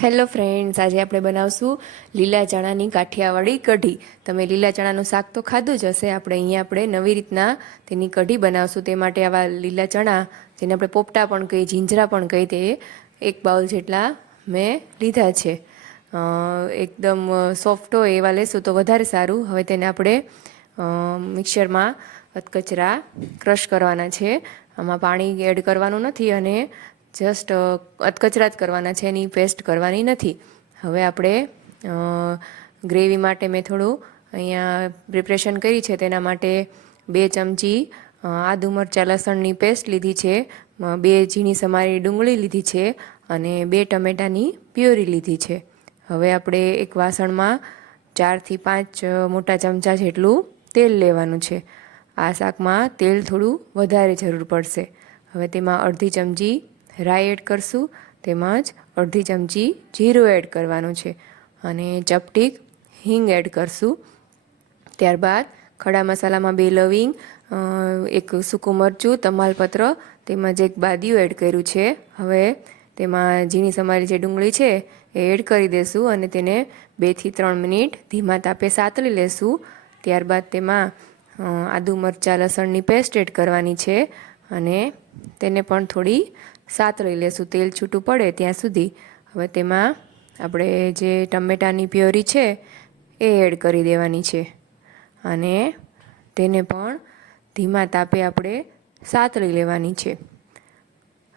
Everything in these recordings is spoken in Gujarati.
હેલો ફ્રેન્ડ્સ આજે આપણે બનાવશું લીલા ચણાની કાઠિયાવાડી કઢી. તમે લીલા ચણાનું શાક તો ખાધું જ હશે. આપણે અહીંયા આપણે નવી રીતના તેની કઢી બનાવશું. તે માટે આવા લીલા ચણા, જેને આપણે પોપટા પણ કહીએ, જીંજરા પણ કહીએ, તે એક બાઉલ જેટલા મેં લીધા છે. એકદમ સોફ્ટ હોય એવા લેશું તો વધારે સારું. હવે તેને આપણે મિક્સરમાં અધકચરા ક્રશ કરવાના છે. આમાં પાણી એડ કરવાનું નથી અને જસ્ટ અધકચરા જ કરવાના છે એની પેસ્ટ કરવાની નથી. હવે આપણે ગ્રેવી માટે મેં થોડું અહીંયા પ્રિપરેશન કરી છે, તેના માટે બે ચમચી આદુ મરચાં લસણની પેસ્ટ લીધી છે બે ઝીણી સમારી ડુંગળી લીધી છે અને બે ટમેટાની પ્યોરી લીધી છે. હવે આપણે એક વાસણમાં ચારથી પાંચ મોટા ચમચા જેટલું તેલ લેવાનું છે. આ શાકમાં તેલ થોડું વધારે જરૂર પડશે. હવે તેમાં અડધી ચમચી રાઈ એડ કરશું. તેમજ અડધી ચમચી જીરું એડ કરવાનું છે. અને ચપટીક હિંગ એડ કરશું. ત્યારબાદ ખડા મસાલામાં બે લવિંગ એક સૂકું મરચું, તમાલપત્ર, તેમજ એક બાદિયું એડ કર્યું છે. હવે તેમાં ઝીણી સમારી જે ડુંગળી છે એ એડ કરી દેશું અને તેને બેથી ત્રણ મિનિટ ધીમા તાપે સાતળી લેશું. ત્યારબાદ તેમાં આદુ મરચાં લસણની પેસ્ટ એડ કરવાની છે. અને તેને પણ થોડી સાતળી લેશું, તેલ છૂટું પડે ત્યાં સુધી. હવે તેમાં આપણે જે ટમેટાની પ્યોરી છે, એ એડ કરી દેવાની છે. અને તેને પણ ધીમા તાપે આપણે સાતળી લેવાની છે.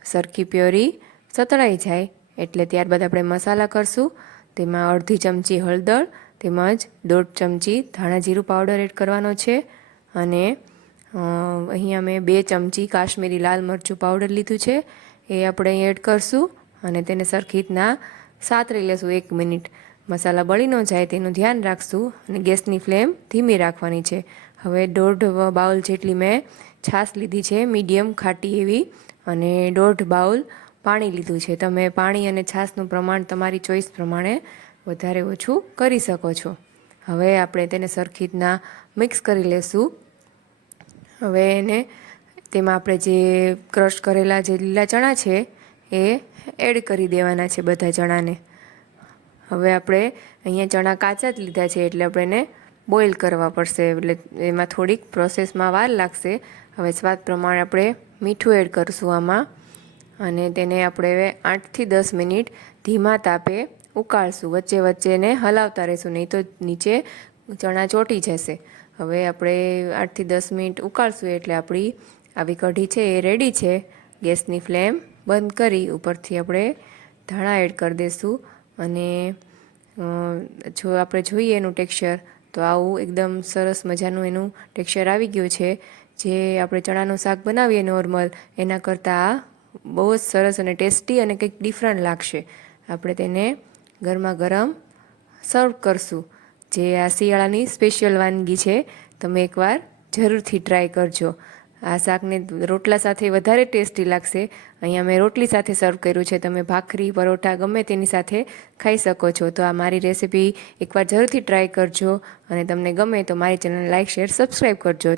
સરખી પ્યોરી સતળાઈ જાય, એટલે ત્યારબાદ આપણે મસાલા કરશું. તેમાં અડધી ચમચી હળદર, તેમજ દોઢ ચમચી ધાણા જીરું પાવડર એડ કરવાનો છે. અને અહીંયા મેં બે ચમચી કાશ્મીરી લાલ મરચું પાવડર લીધું છે. એ આપણે એડ કરશું અને તેને સરખી રીતના સાતરી લેશું એક મિનિટ. મસાલા બળી ન જાય તેનું ધ્યાન રાખશું અને ગેસની ફ્લેમ ધીમી રાખવાની છે. હવે દોઢ બાઉલ જેટલી મેં છાશ લીધી છે, મીડિયમ, ખાટી એવી અને દોઢ બાઉલ પાણી લીધું છે. તમે પાણી અને છાશનું પ્રમાણ તમારી ચોઈસ પ્રમાણે વધારે ઓછું કરી શકો છો. હવે આપણે તેને સરખી રીતના મિક્સ કરી લેશું. હવે એને તેમાં આપણે જે ક્રશ કરેલા જે લીલા ચણા છે, એ એડ કરી દેવાના છે બધા ચણાને. હવે આપણે અહીંયા ચણા કાચા જ લીધા છે એટલે આપણે એને બોઇલ કરવા પડશે. એટલે એમાં થોડીક પ્રોસેસમાં વાર લાગશે. હવે સ્વાદ પ્રમાણે આપણે મીઠું એડ કરશું આમાં. અને તેને આપણે આઠથી દસ મિનિટ ધીમા તાપે ઉકાળશું. વચ્ચે વચ્ચે એને હલાવતા રહીશું. નહીં તો નીચે ચણા ચોટી જશે. હવે આપણે આઠથી દસ મિનિટ ઉકાળશું એટલે આપણી આવી કઢી છે, એ રેડી છે. ગેસની ફ્લેમ બંધ કરી ઉપરથી આપણે ધાણા એડ કરી દઈશું અને જો આપણે જોઈએ એનું ટેક્સચર તો આવું એકદમ સરસ મજાનું એનું ટેક્સચર આવી ગયું છે. જે આપણે ચણાનું શાક બનાવીએ નોર્મલ એના કરતાં આ બહુ જ સરસ અને ટેસ્ટી અને કંઈક ડિફરન્ટ લાગશે. આપણે તેને ગરમા ગરમ સર્વ કરશું. જે આ શિયાળાની સ્પેશિયલ વાનગી છે, તમે એકવાર જરૂરથી ટ્રાય કરજો. આ શાકને રોટલા સાથે વધારે ટેસ્ટી લાગશે. અહીંયા મેં રોટલી સાથે સર્વ કર્યું છે. તમે ભાખરી, પરોઠા ગમે તેની સાથે ખાઈ શકો છો. તો આ મારી રેસીપી એકવાર જરૂરથી ટ્રાય કરજો. અને તમને ગમે તો મારી ચેનલ લાઇક શેર સબસ્ક્રાઈબ કરજો.